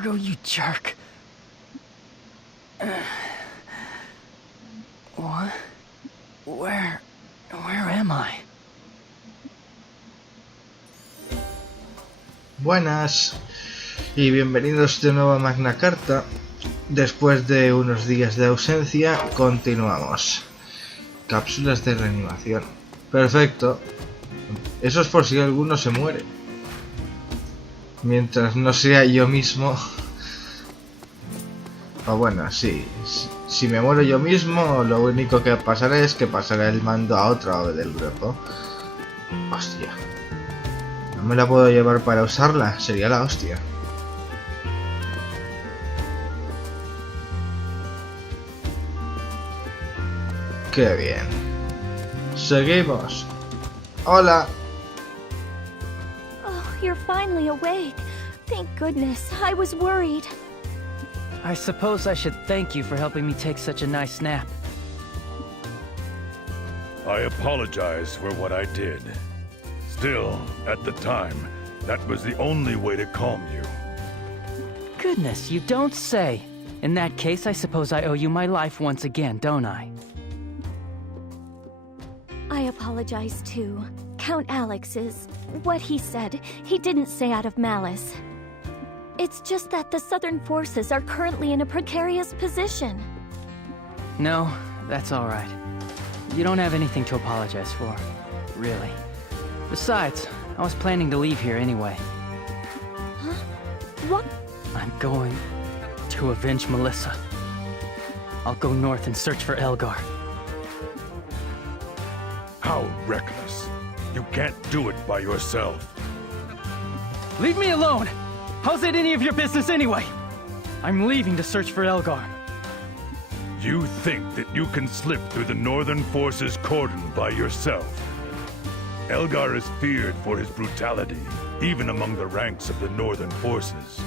cargo, you jerk. What? Where am I? Buenas y bienvenidos de nuevo a Magna Carta. Después de unos días de ausencia, continuamos. Cápsulas de reanimación. Perfecto. Eso es por si alguno se muere. Mientras no sea yo mismo. O bueno, sí. Si me muero yo mismo, lo único que pasará es que pasará el mando a otro del grupo. Hostia. No me la puedo llevar para usarla. Sería la hostia. Qué bien. Seguimos. Hola. Oh, you're finally awake. Thank goodness. I was worried. I suppose I should thank you for helping me take such a nice nap. I apologize for what I did. Still, at the time, that was the only way to calm you. Goodness, you don't say. In that case, I suppose I owe you my life once again, don't I? I apologize too. Count Alex is what he said. He didn't say out of malice. It's just that the Southern forces are currently in a precarious position. No, that's all right. You don't have anything to apologize for, really. Besides, I was planning to leave here anyway. Huh? What? I'm going to avenge Melissa. I'll go north and search for Elgar. How reckless. You can't do it by yourself. Leave me alone! How's it any of your business anyway? I'm leaving to search for Elgar. You think that you can slip through the Northern Forces' cordon by yourself. Elgar is feared for his brutality, even among the ranks of the Northern Forces.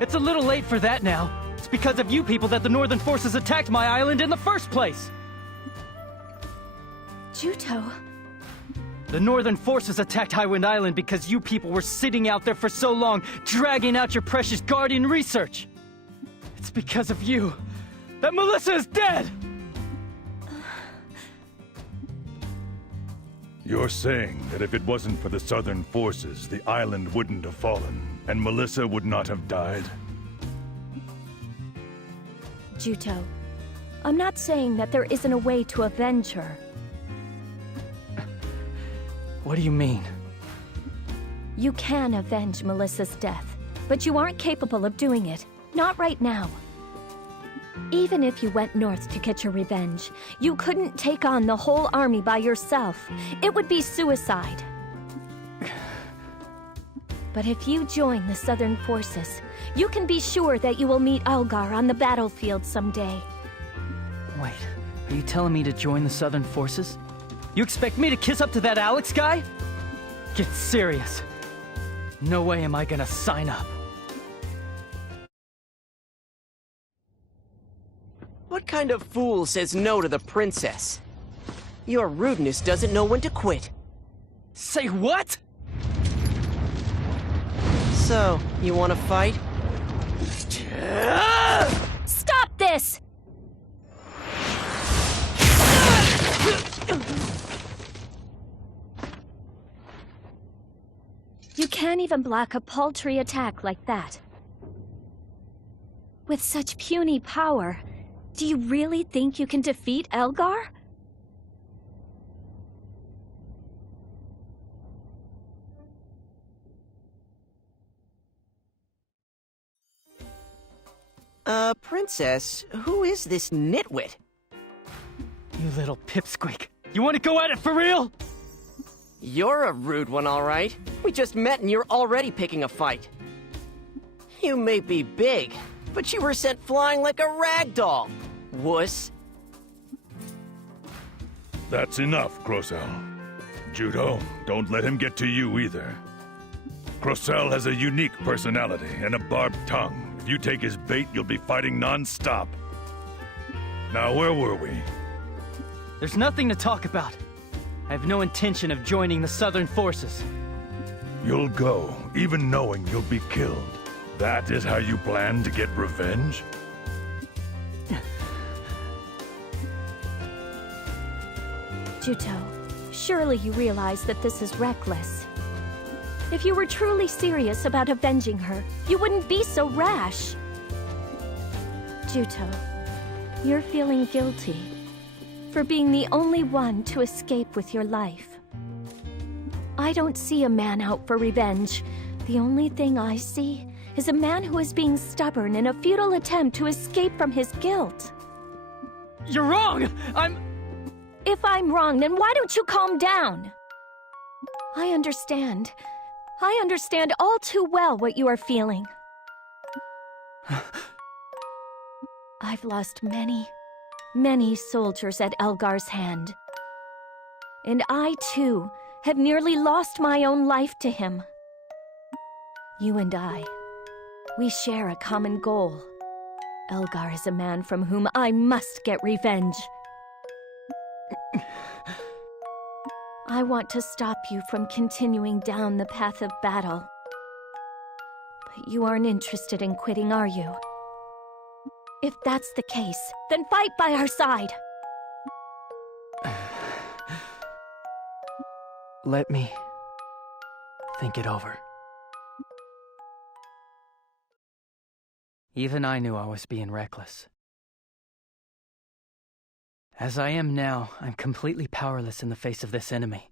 It's a little late for that now. It's because of you people that the Northern Forces attacked my island in the first place! Juto. The Northern Forces attacked Highwind Island because you people were sitting out there for so long, dragging out your precious Guardian research. It's because of you that Melissa is dead! You're saying that if it wasn't for the Southern Forces, the island wouldn't have fallen, and Melissa would not have died? Juto, I'm not saying that there isn't a way to avenge her. What do you mean? You can avenge Melissa's death, but you aren't capable of doing it. Not right now. Even if you went north to get your revenge, you couldn't take on the whole army by yourself. It would be suicide. But if you join the Southern Forces, you can be sure that you will meet Elgar on the battlefield someday. Wait, are you telling me to join the Southern Forces? You expect me to kiss up to that Alex guy? Get serious. No way am I gonna sign up. What kind of fool says no to the princess? Your rudeness doesn't know when to quit. Say what? So, you want to fight? Stop this! You can't even block a paltry attack like that. With such puny power, do you really think you can defeat Elgar? Princess, who is this nitwit? You little pipsqueak. You want to go at it for real? You're a rude one, all right. We just met and you're already picking a fight. You may be big, but you were sent flying like a rag doll, wuss. That's enough, Crocell. Judo, don't let him get to you either. Crocell has a unique personality and a barbed tongue. If you take his bait, you'll be fighting non-stop. Now, where were we? There's nothing to talk about. I have no intention of joining the Southern Forces. You'll go, even knowing you'll be killed. That is how you plan to get revenge? Juto, surely you realize that this is reckless. If you were truly serious about avenging her, you wouldn't be so rash. Juto, you're feeling guilty for being the only one to escape with your life. I don't see a man out for revenge. The only thing I see is a man who is being stubborn in a futile attempt to escape from his guilt. You're wrong! If I'm wrong, then why don't you calm down? I understand. I understand all too well what you are feeling. I've lost many, many soldiers at Elgar's hand. And I, too, have nearly lost my own life to him. You and I, we share a common goal. Elgar is a man from whom I must get revenge. I want to stop you from continuing down the path of battle. But you aren't interested in quitting, are you? If that's the case, then fight by our side! Let me think it over. Even I knew I was being reckless. As I am now, I'm completely powerless in the face of this enemy.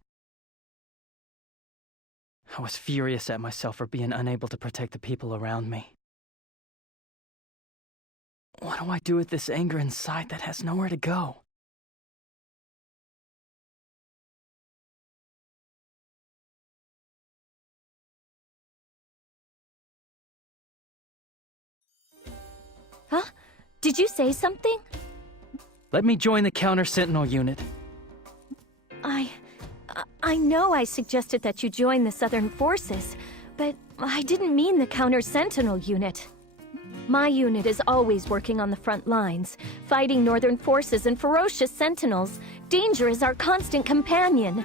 I was furious at myself for being unable to protect the people around me. What do I do with this anger inside that has nowhere to go? Huh? Did you say something? Let me join the counter-sentinel unit. I know I suggested that you join the Southern Forces, but I didn't mean the counter-sentinel unit. My unit is always working on the front lines, fighting Northern forces and ferocious sentinels. Danger is our constant companion.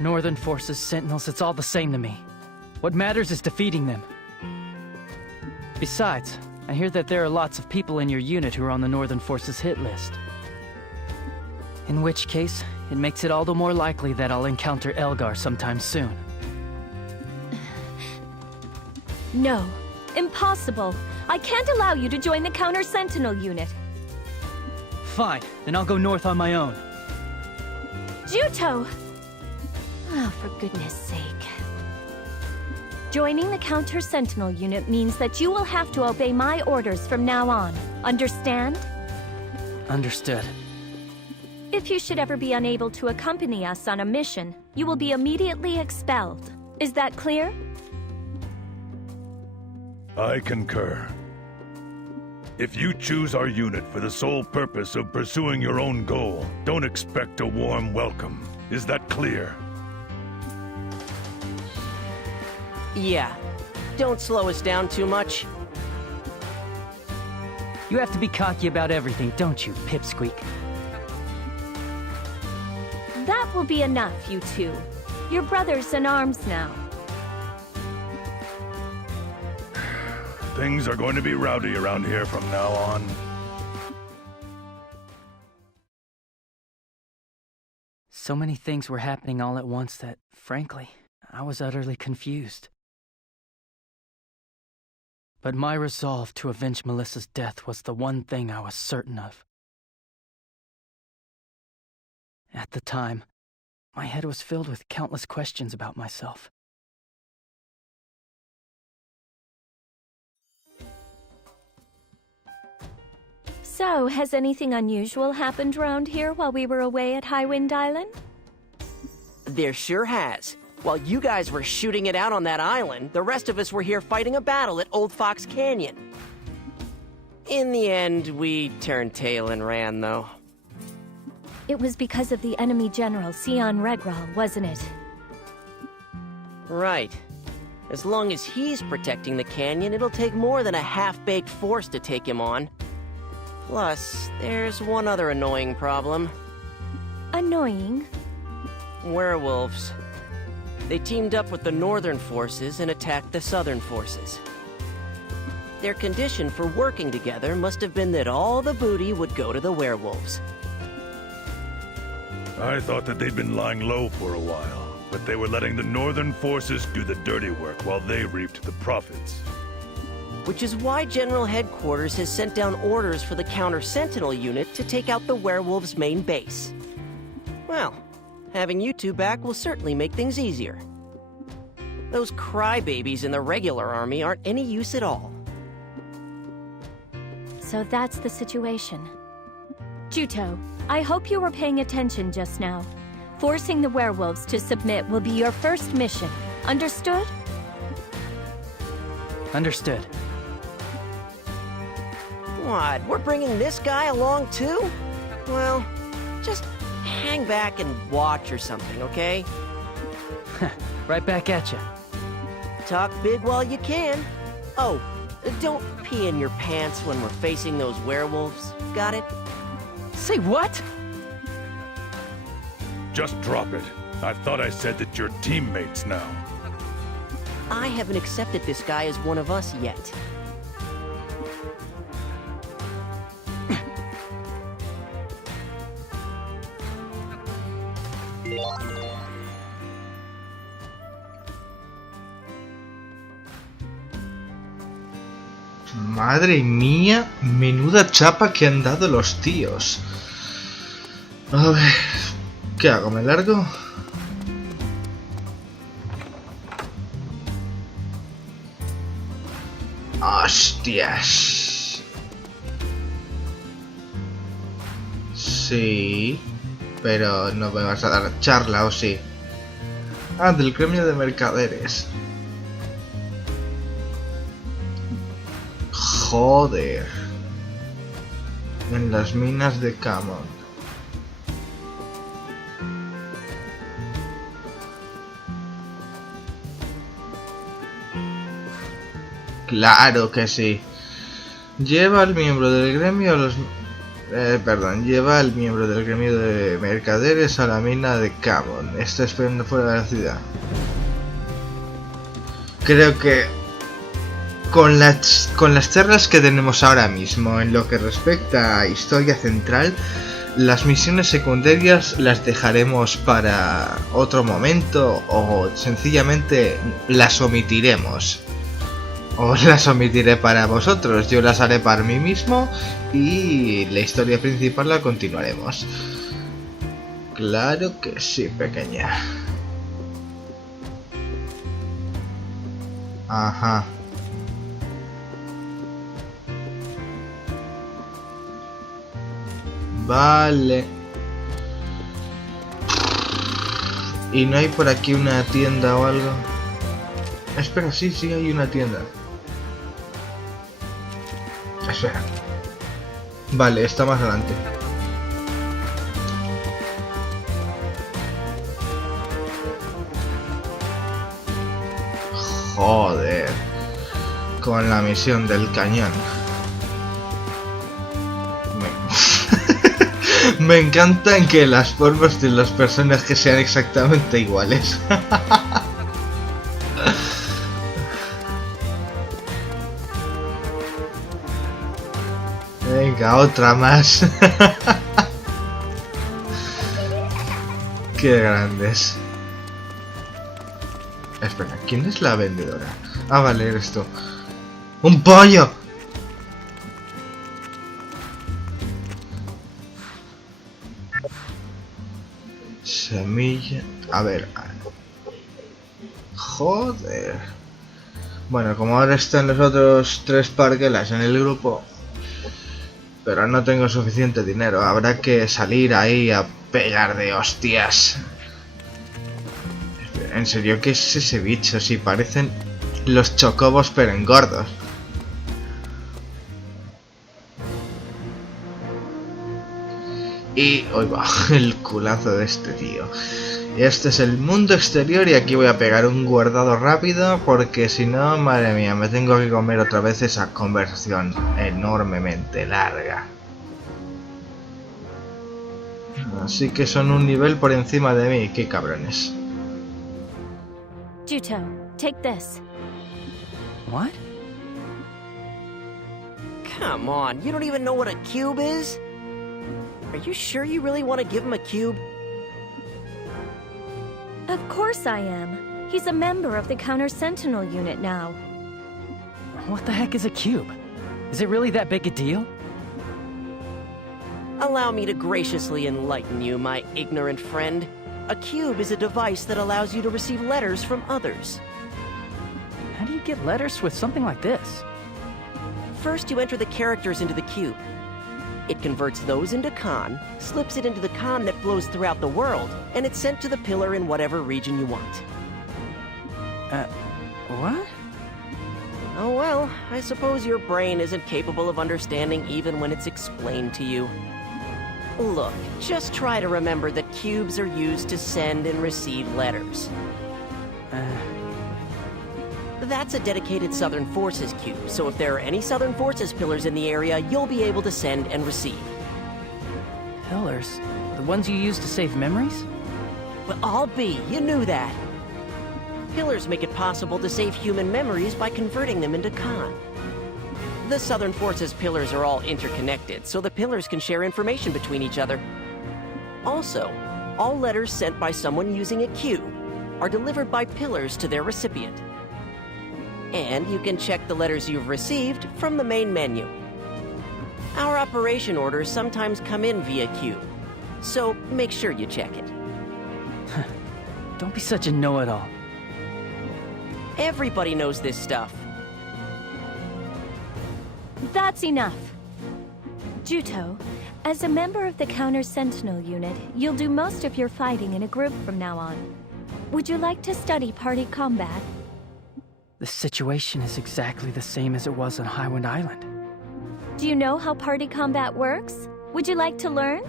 Northern forces, sentinels, it's all the same to me. What matters is defeating them. Besides, I hear that there are lots of people in your unit who are on the Northern Forces hit list. In which case, it makes it all the more likely that I'll encounter Elgar sometime soon. No, impossible. I can't allow you to join the counter-sentinel unit. Fine, then I'll go north on my own. Juto! Oh, for goodness sake. Joining the counter-sentinel unit means that you will have to obey my orders from now on. Understand? Understood. If you should ever be unable to accompany us on a mission, you will be immediately expelled. Is that clear? I concur. If you choose our unit for the sole purpose of pursuing your own goal, don't expect a warm welcome. Is that clear? Yeah. Don't slow us down too much. You have to be cocky about everything, don't you, Pipsqueak? That will be enough, you two. You're brothers in arms now. Things are going to be rowdy around here from now on. So many things were happening all at once that, frankly, I was utterly confused. But my resolve to avenge Melissa's death was the one thing I was certain of. At the time, my head was filled with countless questions about myself. So, has anything unusual happened around here while we were away at Highwind Island? There sure has. While you guys were shooting it out on that island, the rest of us were here fighting a battle at Old Fox Canyon. In the end, we turned tail and ran, though. It was because of the enemy general, Sion Regral, wasn't it? Right. As long as he's protecting the canyon, it'll take more than a half-baked force to take him on. Plus, there's one other annoying problem. Annoying? Werewolves. They teamed up with the Northern forces and attacked the Southern forces. Their condition for working together must have been that all the booty would go to the werewolves. I thought that they'd been lying low for a while, but they were letting the northern forces do the dirty work while they reaped the profits. Which is why General Headquarters has sent down orders for the Counter-Sentinel unit to take out the werewolves' main base. Well, having you two back will certainly make things easier. Those crybabies in the regular army aren't any use at all. So that's the situation. Juto, I hope you were paying attention just now. Forcing the werewolves to submit will be your first mission. Understood? Understood. What, we're bringing this guy along too? Well, just hang back and watch or something, okay? Right back at ya. Talk big while you can. Oh, don't pee in your pants when we're facing those werewolves. Got it? Say what? Just drop it. I thought I said that you're teammates now. I haven't accepted this guy as one of us yet. Madre mía, menuda chapa que han dado los tíos. A ver, ¿qué hago? ¿Me largo? ¡Hostias! Sí, pero no me vas a dar charla, ¿o sí? Ah, del gremio de mercaderes. Joder. En las minas de Camon. Claro que sí. Lleva al miembro del gremio a los... lleva al miembro del gremio de mercaderes a la mina de Camon. Está esperando fuera de la ciudad. Creo que con las charlas que tenemos ahora mismo en lo que respecta a historia central, las misiones secundarias las dejaremos para otro momento o sencillamente las omitiremos. O las omitiré para vosotros, yo las haré para mí mismo y la historia principal la continuaremos. Claro que sí, pequeña. Ajá. Vale. ¿Y no hay por aquí una tienda o algo? Espera, sí hay una tienda. Espera. Vale, está más adelante. Joder. Con la misión del cañón. Me encantan que las formas de los personajes sean exactamente iguales. Venga, otra más. Qué grandes. Espera, ¿quién es la vendedora? Ah, vale, eres tú. ¡Un pollo! Semilla... A ver... Joder... Bueno, como ahora están los otros 3 parguelas en el grupo... Pero no tengo suficiente dinero, habrá que salir ahí a pegar de hostias. En serio, ¿qué es ese bicho? Si parecen los chocobos pero engordos. Y hoy va el culazo de este tío. Este es el mundo exterior y aquí voy a pegar un guardado rápido porque si no, madre mía, me tengo que comer otra vez esa conversación enormemente larga. Así que son un nivel por encima de mí, qué cabrones. Juto, take this. What? Come on, you don't even know what a cube is? Are you sure you really want to give him a cube? Of course I am. He's a member of the Counter-Sentinel unit now. What the heck is a cube? Is it really that big a deal? Allow me to graciously enlighten you, my ignorant friend. A cube is a device that allows you to receive letters from others. How do you get letters with something like this? First, you enter the characters into the cube. It converts those into con, slips it into the con that flows throughout the world, and it's sent to the pillar in whatever region you want. What? Oh well, I suppose your brain isn't capable of understanding even when it's explained to you. Look, just try to remember that cubes are used to send and receive letters. That's a dedicated Southern Forces cube, so if there are any Southern Forces pillars in the area, you'll be able to send and receive. Pillars? The ones you use to save memories? Well, I'll be, you knew that. Pillars make it possible to save human memories by converting them into con. The Southern Forces pillars are all interconnected, so the pillars can share information between each other. Also, all letters sent by someone using a cube are delivered by pillars to their recipient. And you can check the letters you've received from the main menu. Our operation orders sometimes come in via cube, so make sure you check it. Don't be such a know-it-all. Everybody knows this stuff. That's enough. Juto, as a member of the Counter-Sentinel unit, you'll do most of your fighting in a group from now on. Would you like to study party combat? The situation is exactly the same as it was on Highwind Island. Do you know how party combat works? Would you like to learn?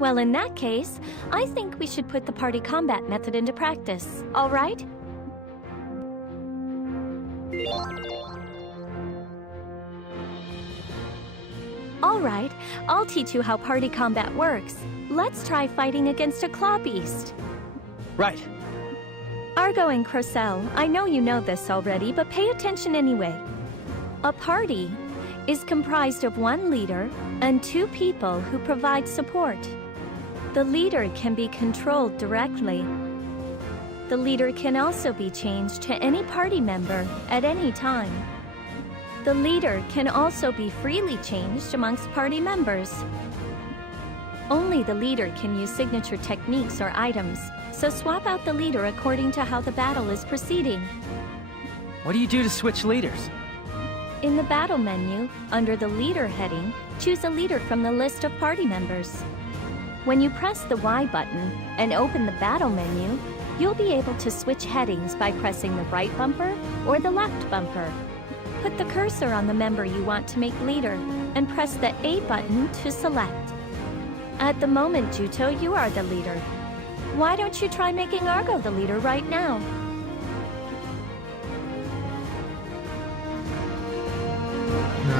Well, in that case, I think we should put the party combat method into practice, all right? All right, I'll teach you how party combat works. Let's try fighting against a claw beast. Right. Argo and Crocell, I know you know this already, but pay attention anyway. A party is comprised of one leader and two people who provide support. The leader can be controlled directly. The leader can also be changed to any party member at any time. The leader can also be freely changed amongst party members. Only the leader can use signature techniques or items, so swap out the leader according to how the battle is proceeding. What do you do to switch leaders? In the battle menu, under the leader heading, choose a leader from the list of party members. When you press the Y button and open the battle menu, you'll be able to switch headings by pressing the right bumper or the left bumper. Put the cursor on the member you want to make leader and press the A button to select. At the moment, Juto, you are the leader. Why don't you try making Argo the leader right now?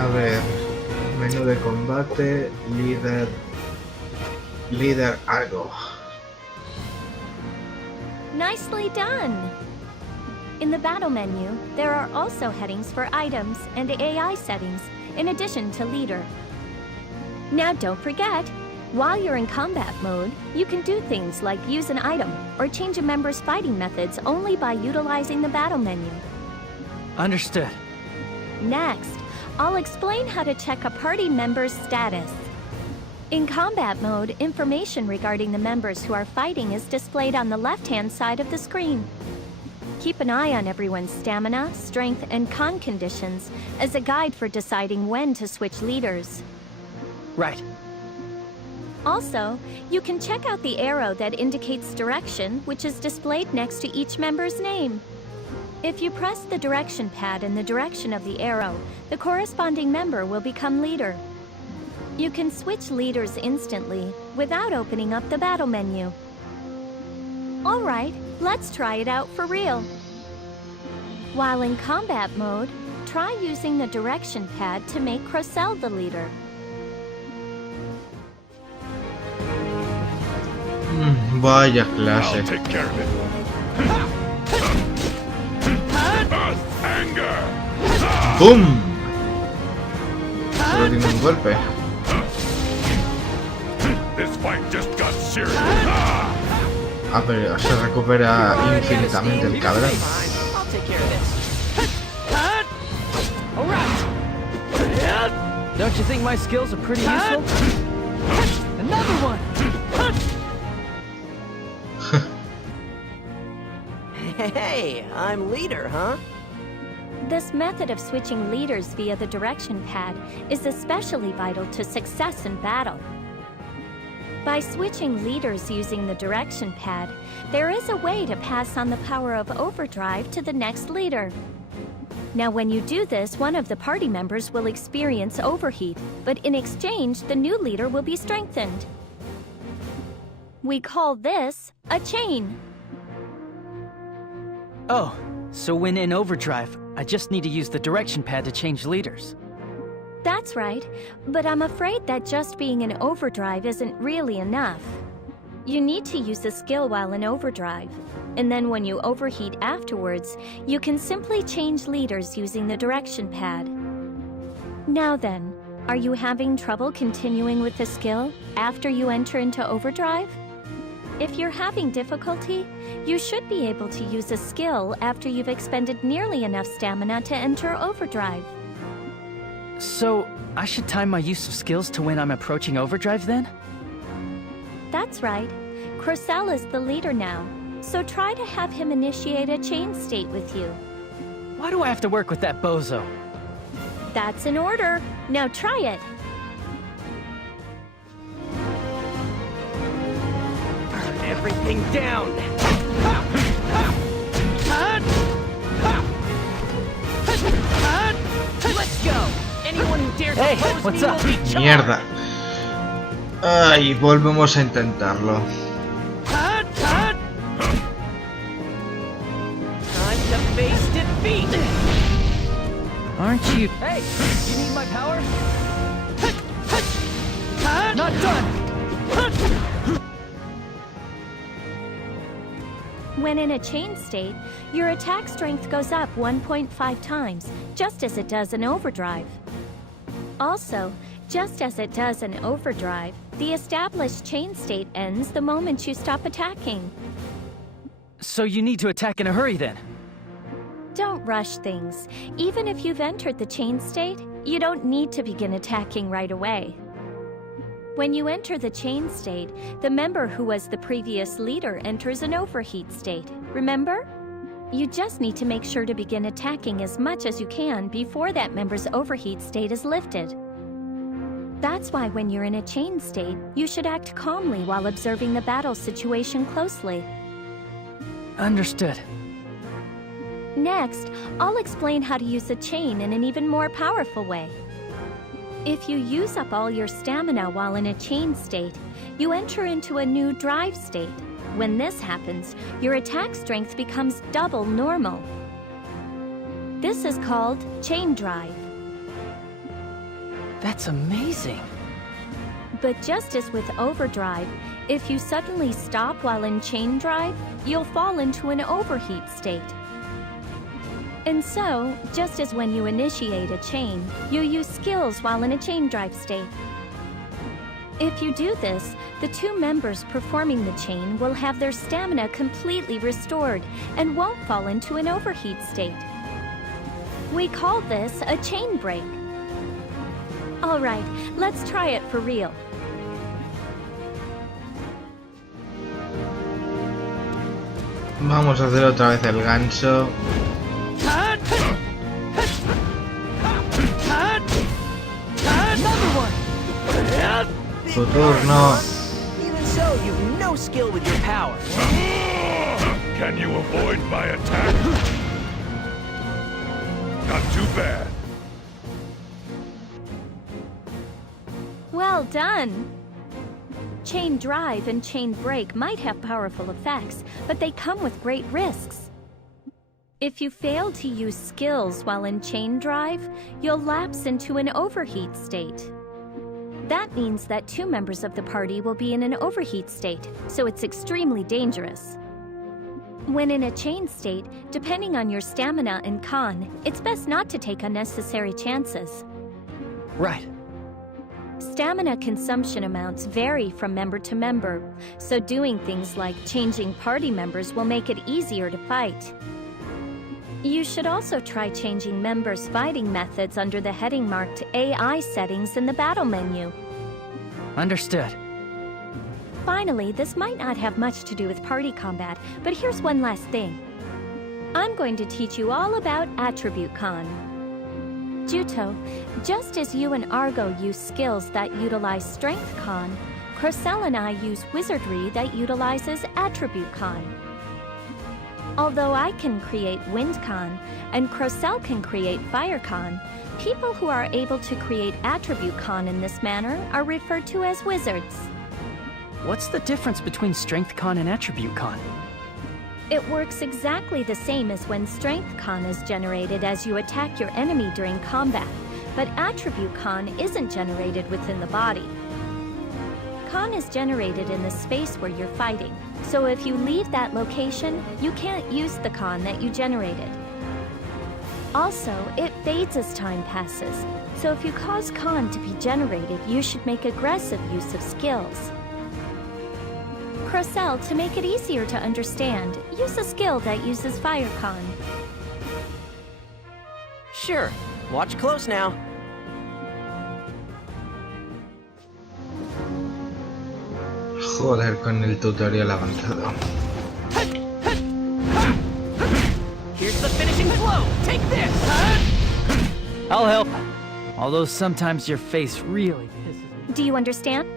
A ver, menú de combate, líder Argo. Nicely done! In the battle menu, there are also headings for items and AI settings, in addition to leader. Now don't forget, while you're in combat mode, you can do things like use an item or change a member's fighting methods only by utilizing the battle menu. Understood. Next, I'll explain how to check a party member's status. In combat mode, information regarding the members who are fighting is displayed on the left-hand side of the screen. Keep an eye on everyone's stamina, strength, and con conditions as a guide for deciding when to switch leaders. Right. Also, you can check out the arrow that indicates direction, which is displayed next to each member's name. If you press the direction pad in the direction of the arrow, the corresponding member will become leader. You can switch leaders instantly without opening up the battle menu. All right, let's try it out for real. While in combat mode, try using the direction pad to make Crocell the leader. Vaya I'll clase. take care of it. Earth anger! ¡Bum! Solo tiene un golpe. This fight just got serious. Ah, pero se recupera infinitamente el cabrón. Fine, I'll take care of this. All right. Don't you think my skills are pretty useful? Another one. Hey, I'm leader, huh? This method of switching leaders via the direction pad is especially vital to success in battle. By switching leaders using the direction pad, there is a way to pass on the power of overdrive to the next leader. Now, when you do this, one of the party members will experience overheat, but in exchange, the new leader will be strengthened. We call this a chain. Oh, so when in overdrive, I just need to use the direction pad to change leaders. That's right, but I'm afraid that just being in overdrive isn't really enough. You need to use the skill while in overdrive, and then when you overheat afterwards, you can simply change leaders using the direction pad. Now then, are you having trouble continuing with the skill after you enter into overdrive? If you're having difficulty, you should be able to use a skill after you've expended nearly enough stamina to enter overdrive. So, I should time my use of skills to when I'm approaching overdrive then? That's right. Crocell is the leader now, so try to have him initiate a chain state with you. Why do I have to work with that bozo? That's in order. Now try it. Burn everything down! Let's go! Anyone who dares Hey, oppose what's me up? will be charged! Mierda. Ay, volvemos a intentarlo. Time to face defeat! Aren't you? Hey, you need my power? Not done! When in a chain state, your attack strength goes up 1.5 times, just as it does in overdrive. Also, just as it does in overdrive, the established chain state ends the moment you stop attacking. So you need to attack in a hurry then? Don't rush things. Even if you've entered the chain state, you don't need to begin attacking right away. When you enter the chain state, the member who was the previous leader enters an overheat state. Remember? You just need to make sure to begin attacking as much as you can before that member's overheat state is lifted. That's why when you're in a chain state, you should act calmly while observing the battle situation closely. Understood. Next, I'll explain how to use a chain in an even more powerful way. If you use up all your stamina while in a chain state, you enter into a new drive state. When this happens, your attack strength becomes double normal. This is called chain drive. That's amazing. But just as with overdrive, if you suddenly stop while in chain drive, you'll fall into an overheat state. And so, just as when you initiate a chain, you use skills while in a chain drive state. If you do this, the two members performing the chain will have their stamina completely restored and won't fall into an overheat state. We call this a chain break. All right, let's try it for real. Vamos a hacer otra vez el gancho. Tu turno. Even so, you've no skill with your power. Can you avoid my attack? Not too bad. Well done! Chain drive and chain break might have powerful effects, but they come with great risks. If you fail to use skills while in chain drive, you'll lapse into an overheat state. That means that 2 members of the party will be in an overheat state, so it's extremely dangerous. When in a chain state, depending on your stamina and con, it's best not to take unnecessary chances. Right. Stamina consumption amounts vary from member to member, so doing things like changing party members will make it easier to fight. You should also try changing members' fighting methods under the heading marked AI settings in the battle menu. Understood. Finally, this might not have much to do with party combat, but here's one last thing. I'm going to teach you all about Attribute Con. Juto, just as you and Argo use skills that utilize Strength Con, Crocell and I use Wizardry that utilizes Attribute Con. Although I can create Wind Con, and Crocell can create Fire Con, people who are able to create Attribute Con in this manner are referred to as wizards. What's the difference between Strength Con and Attribute Con? It works exactly the same as when Strength Con is generated as you attack your enemy during combat, but Attribute Con isn't generated within the body. Con is generated in the space where you're fighting, so if you leave that location, you can't use the con that you generated. Also, it fades as time passes, so if you cause con to be generated, you should make aggressive use of skills. Crocell, to make it easier to understand, use a skill that uses Fire Con. Sure. Watch close now. Joder, con el tutorial avanzado. Here's the finishing blow. Take this. I'll help. Although sometimes your face really pisses me. Do you understand?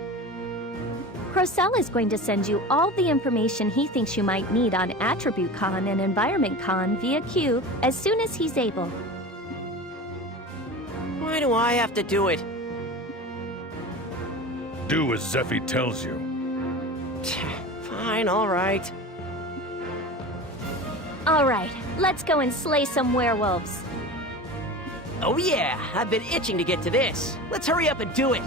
Crocell is going to send you all the information he thinks you might need on Attribute Con and Environment Con via Cube as soon as he's able. Why do I have to do it? Do as Zephy tells you. Fine, all right. All right, let's go and slay some werewolves. Oh yeah, I've been itching to get to this. Let's hurry up and do it.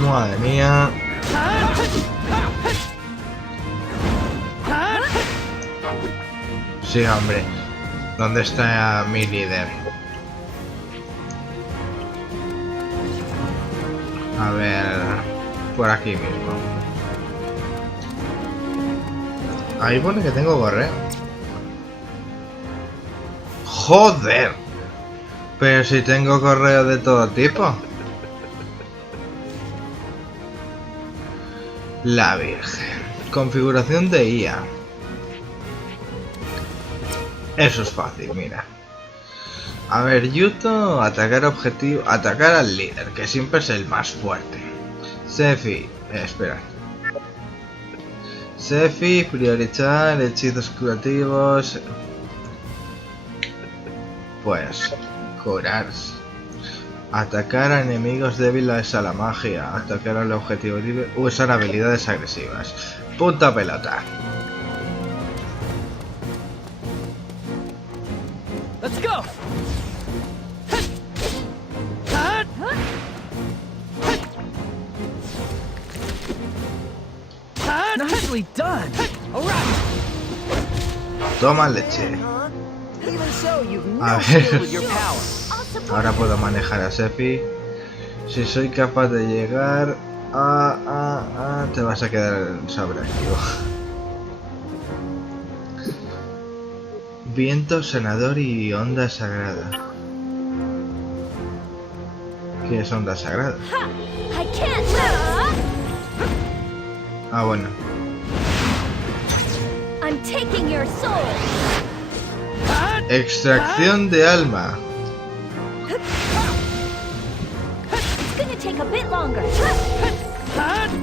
Madre mía. Sí, hombre. ¿Dónde está mi líder? A ver... Por aquí mismo. Ahí pone que tengo correo. ¡Joder! Pero si tengo correo de todo tipo. La Virgen. Configuración de IA. Eso es fácil, mira. A ver, Yuto, atacar objetivo, atacar al líder, que siempre es el más fuerte. Zephy, espera. Zephy, priorizar, hechizos curativos. Pues, curarse. Atacar a enemigos débiles a la magia. Atacar al objetivo libre. Usar habilidades agresivas. Puta pelota. Let's go! Nicely done! Alright! Toma leche. Even so, you've A no ver. skill with your power. Ahora puedo manejar a Zephy. Si soy capaz de llegar a... te vas a quedar sobreactivo. Viento, sanador y onda sagrada. ¿Qué es onda sagrada? I can't lose! Ah, bueno. I'm taking your soul! Extracción de alma. It's gonna take a bit longer.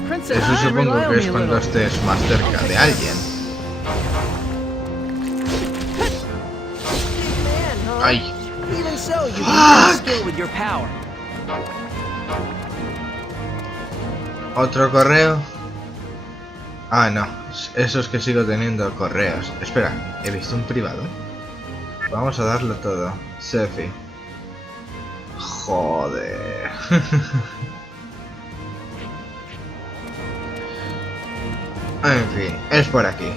Princess, Eso I supongo rely on que es me a cuando little. estés más cerca de alguien. Man, huh? ¡Ay! Even so, you've no skill with your power. ¿Otro correo? Ah, no. Eso es que sigo teniendo correos. Espera, ¿he visto un privado? Vamos a darlo todo. Sefi. Joder. En fin, es por aquí.